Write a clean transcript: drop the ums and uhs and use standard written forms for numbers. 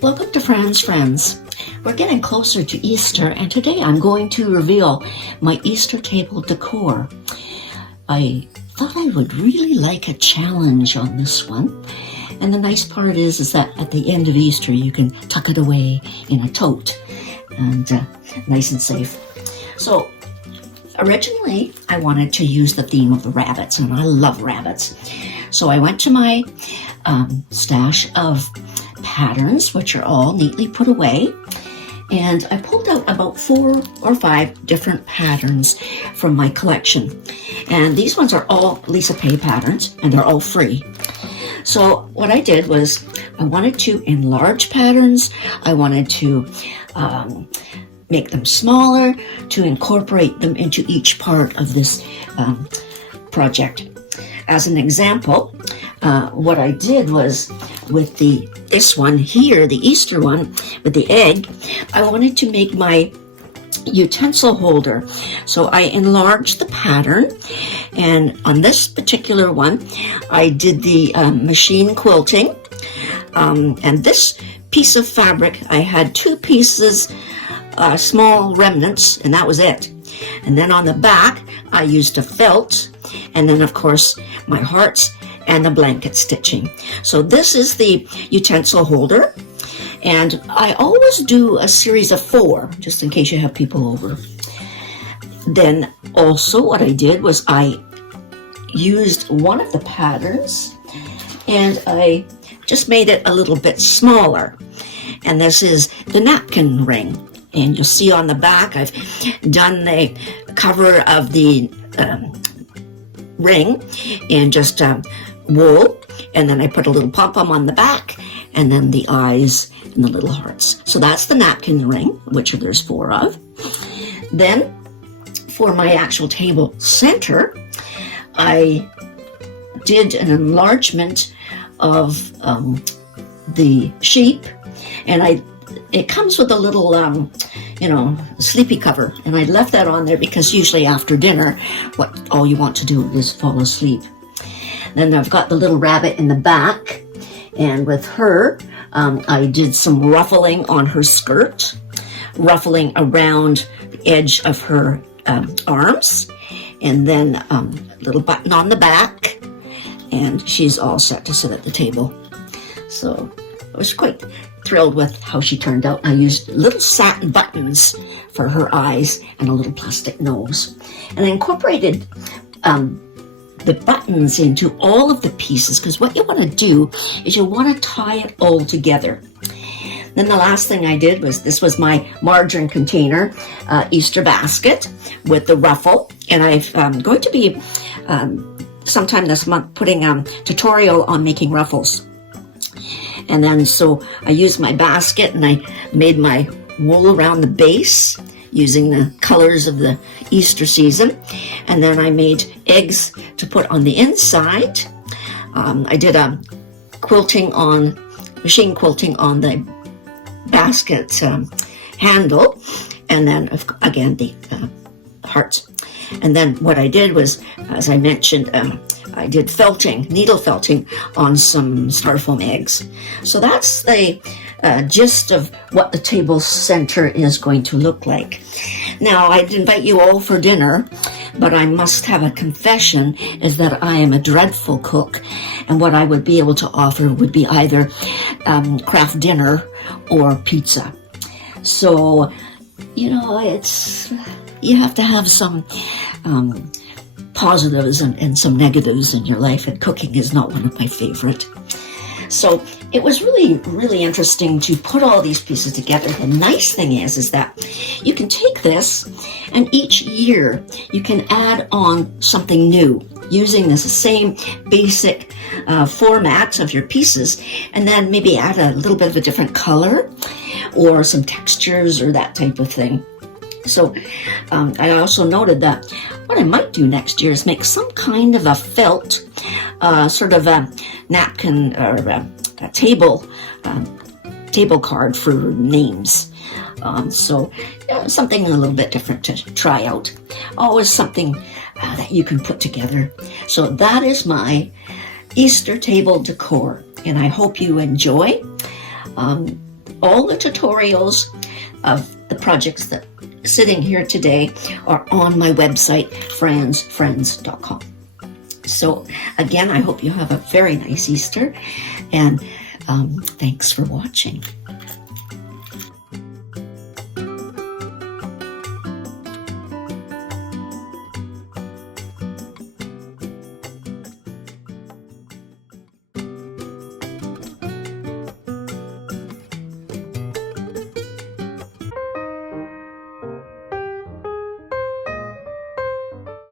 Welcome to Friends. We're getting closer to Easter, and today I'm going to reveal my Easter table decor. I thought I would really like a challenge on this one. And the nice part is that at the end of Easter, you can tuck it away in a tote and nice and safe. So originally, I wanted to use the theme of the rabbits, and I love rabbits. So I went to my stash of patterns, which are all neatly put away, and I pulled out about 4 or 5 different patterns from my collection. And these ones are all Lisa Pay patterns, and they're all free. So what I did was I wanted to enlarge patterns. I wanted to make them smaller, to incorporate them into each part of this project. As an example, what I did was with this one here, the Easter one with the egg, I wanted to make my utensil holder. So I enlarged the pattern, and on this particular one, I did the machine quilting. And this piece of fabric, I had 2 pieces, small remnants, and that was it. And then on the back, I used a felt, and then of course my hearts and the blanket stitching. So this is the utensil holder, and I always do a series of 4, just in case you have people over. Then also what I did was I used one of the patterns, and I just made it a little bit smaller. And this is the napkin ring. And you'll see on the back, I've done the cover of the ring in just wool, and then I put a little pom-pom on the back, and then the eyes and the little hearts. So that's the napkin ring, which there's 4 of. Then for my actual table center, I did an enlargement of the sheep, and it comes with a little sleepy cover, and I left that on there because usually after dinner all you want to do is fall asleep. Then I've got the little rabbit in the back, and with her I did some ruffling on her skirt, ruffling around the edge of her arms, and then a little button on the back, and she's all set to sit at the table. So I was quite thrilled with how she turned out. I used little satin buttons for her eyes and a little plastic nose, and I incorporated the buttons into all of the pieces, because what you want to do is you want to tie it all together. Then the last thing I did was, this was my margarine container Easter basket with the ruffle, and I'm going to be sometime this month putting a tutorial on making ruffles. And then so I used my basket, and I made my wool around the base using the colors of the Easter season. And then I made eggs to put on the inside. I did a machine quilting on the basket handle, and then again the hearts. And then what I did was, as I mentioned, I did needle felting on some styrofoam eggs. So that's the gist of what the table center is going to look like. Now, I'd invite you all for dinner, but I must have a confession, is that I am a dreadful cook, and what I would be able to offer would be either craft dinner or pizza. So, you have to have some positives and some negatives in your life, and cooking is not one of my favorite. So it was really, really interesting to put all these pieces together. The nice thing is that you can take this, and each year you can add on something new using this same basic format of your pieces, and then maybe add a little bit of a different color or some textures or that type of thing. So I also noted that what I might do next year is make some kind of a felt, sort of a napkin or a table card for names. So something a little bit different to try out. Always something that you can put together. So that is my Easter table decor, and I hope you enjoy. all the tutorials of the projects that sitting here today are on my website, fransfriends.com. So again, I hope you have a very nice Easter, and thanks for watching.